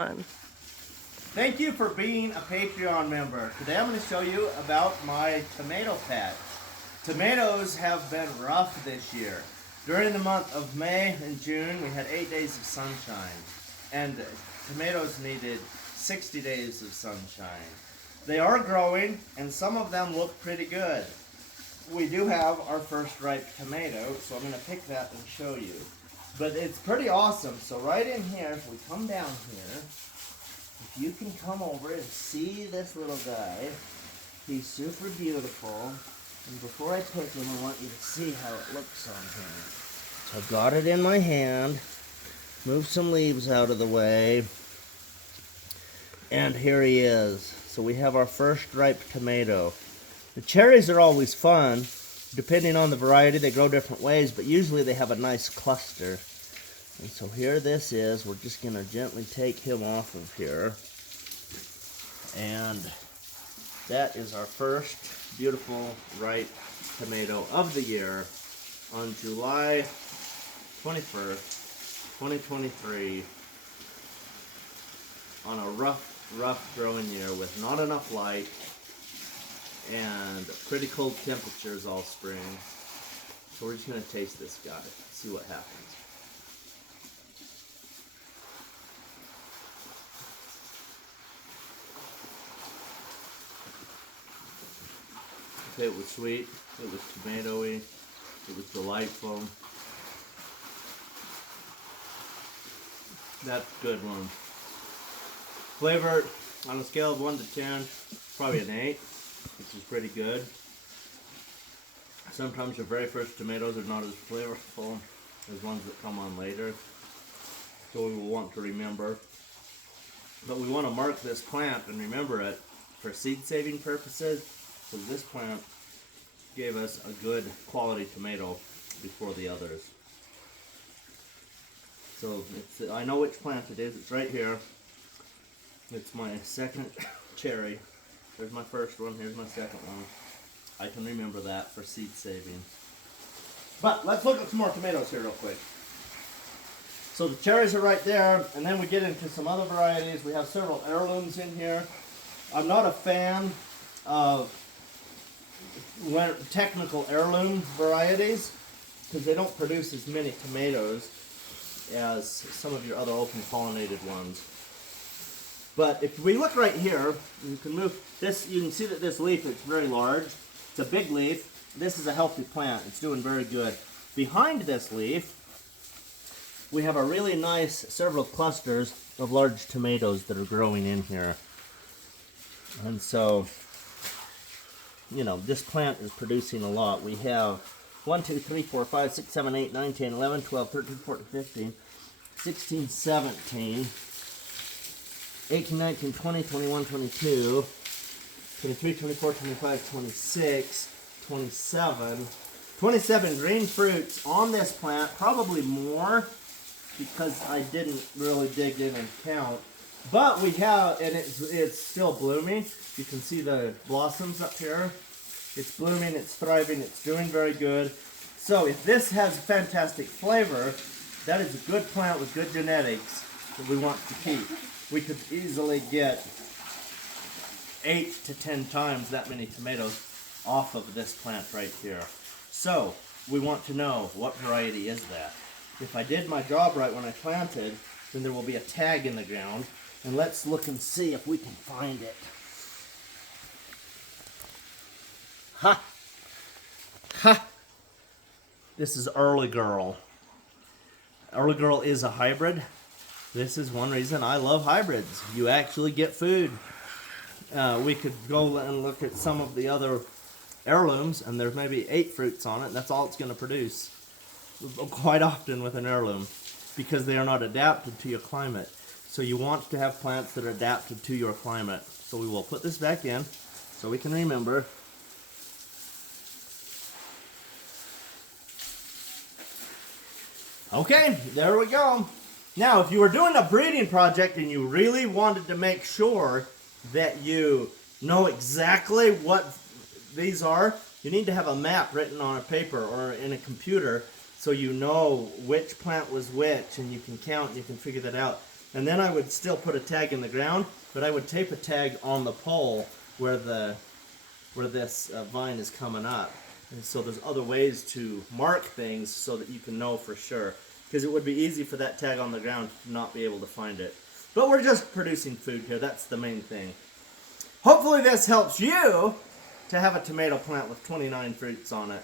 Thank you for being a Patreon member. Today I'm going to show you about my tomato patch. Tomatoes have been rough this year. During the month of May and June we had 8 days of sunshine, and tomatoes needed 60 days of sunshine. They are growing and some of them look pretty good. We do have our first ripe tomato, so I'm going to pick that and show you. But it's pretty awesome. So right in here, if we come down here, if you can come over and see this little guy, he's super beautiful. And before I pick him, I want you to see how it looks on him. So I've got it in my hand. Move some leaves out of the way. And here he is. So we have our first ripe tomato. The cherries are always fun. Depending on the variety, they grow different ways, but usually they have a nice cluster. And so here this is. We're just going to gently take him off of here. And that is our first beautiful ripe tomato of the year on July 21st, 2023, on a rough growing year with not enough light and pretty cold temperatures all spring. So we're just going to taste this guy, see what happens. Okay, it was sweet, it was tomatoey, it was delightful. That's a good one. Flavor, on a scale of 1 to 10, probably an 8. Which is pretty good. Sometimes your very first tomatoes are not as flavorful as ones that come on later. So we will want to remember. But we want to mark this plant and remember it for seed saving purposes. So this plant gave us a good quality tomato before the others. So I know which plant it is. It's right here. It's my second cherry. There's my first one, here's my second one. I can remember that for seed saving. But let's look at some more tomatoes here real quick. So the cherries are right there, and then we get into some other varieties. We have several heirlooms in here. I'm not a fan of technical heirloom varieties because they don't produce as many tomatoes as some of your other open pollinated ones. But if we look right here, you can move this. You can see that this leaf is very large. It's a big leaf. This is a healthy plant. It's doing very good. Behind this leaf, we have a really nice several clusters of large tomatoes that are growing in here. And so, you know, this plant is producing a lot. We have 1, 2, 3, 4, 5, 6, 7, 8, 9, 10, 11, 12, 13, 14, 15, 16, 17. 18, 19, 20, 21, 22, 23, 24, 25, 26, 27. 27 green fruits on this plant, probably more because I didn't really dig in and count. But we have, and it's still blooming. You can see the blossoms up here. It's blooming, it's thriving, it's doing very good. So if this has fantastic flavor, that is a good plant with good genetics that we want to keep. We could easily get 8 to 10 times that many tomatoes off of this plant right here. So we want to know what variety is that. If I did my job right when I planted, then there will be a tag in the ground, and let's look and see if we can find it. Ha! Ha! This is Early Girl. Early Girl is a hybrid. This is one reason I love hybrids. You actually get food. We could go and look at some of the other heirlooms, and there's maybe 8 fruits on it, and that's all it's going to produce. Quite often with an heirloom, because they are not adapted to your climate. So you want to have plants that are adapted to your climate. So we will put this back in so we can remember. Okay, there we go. Now, if you were doing a breeding project and you really wanted to make sure that you know exactly what these are, you need to have a map written on a paper or in a computer so you know which plant was which, and you can count and you can figure that out. And then I would still put a tag in the ground, but I would tape a tag on the pole where this vine is coming up. And so there's other ways to mark things so that you can know for sure. Because it would be easy for that tag on the ground to not be able to find it. But we're just producing food here. That's the main thing. Hopefully this helps you to have a tomato plant with 29 fruits on it.